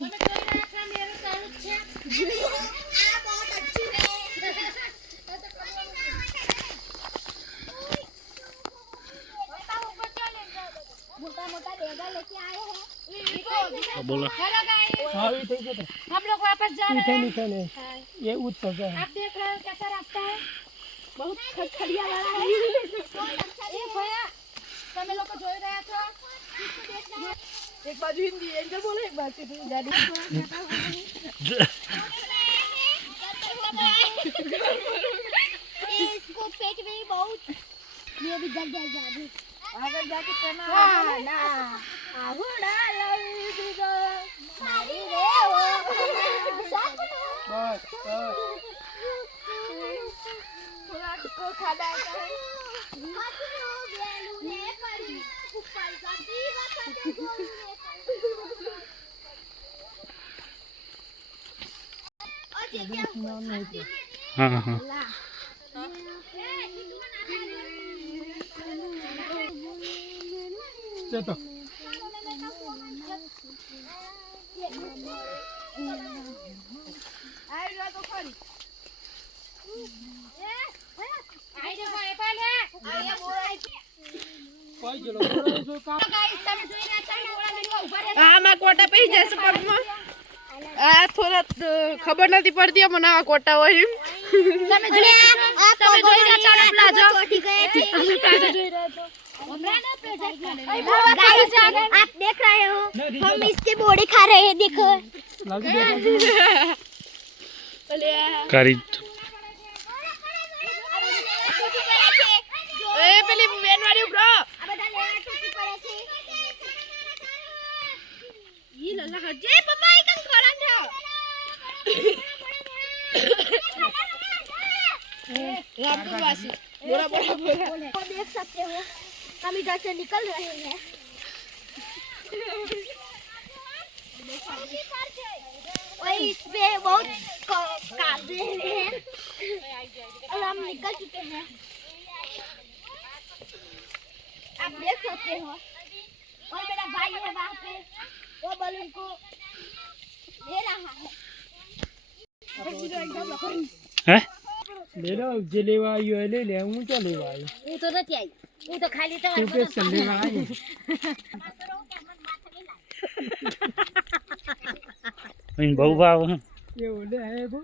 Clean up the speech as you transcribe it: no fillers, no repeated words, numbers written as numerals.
मोटा डेगा लेके आए हैं। बोला हाँ ये ठीक है। हम लोग वापस जा रहे हैं। नहीं ये उत्सव है। आप देख रहे हो कैसा रास्ता है, बहुत खड़खड़िया वाला है। ए भैया તમે લોકો જોઈ રહ્યા છો? એક બાજુ હિન્દી એન્જલ બોલે, એક બાજુ ડેડી इसको पेट में बहुत ये भी जल जाएगा अभी आगे जाके करना ना आहुड़ा लई दीदा मारी रे ओ बस पूरा को खाना है हाथी हो गेलू रे परी ऊपर जाती बताते बोल रे हाँ हाँ चलो આમાં કોટા પઈ જશે પગમાં આ થોડા ખબર નથી પડતી મને આ કોટા હોય તમે જોઈ રહ્યા છો પ્લાઝો ચોટી ગए थे गाइस आप देख रहे हो हम इसके बोड़े खा रहे हैं देखो કરી એ પેલી બેનવાડી ઉભરો આ બધા લેવા ટૂટી પડે છે ઈ લલા હજે પપ્પા એક ખોરાક થાઓ रामपुरवासी बोला बोला बोला वो देख सकते हो हम इधर से निकल रहे हैं और इस पे बहुत काले हैं और हम निकल चुके हैं आप देख सकते हो और मेरा भाई है वहाँ पे वो बलून को ले रहा है હે ले लो जे लेवा आयो है ले ले हूं तो लेवा आयो वो तो नहीं आई वो तो खाली तो तू पे चल लेवा आयो બહુ ભાવ ये ओले है वो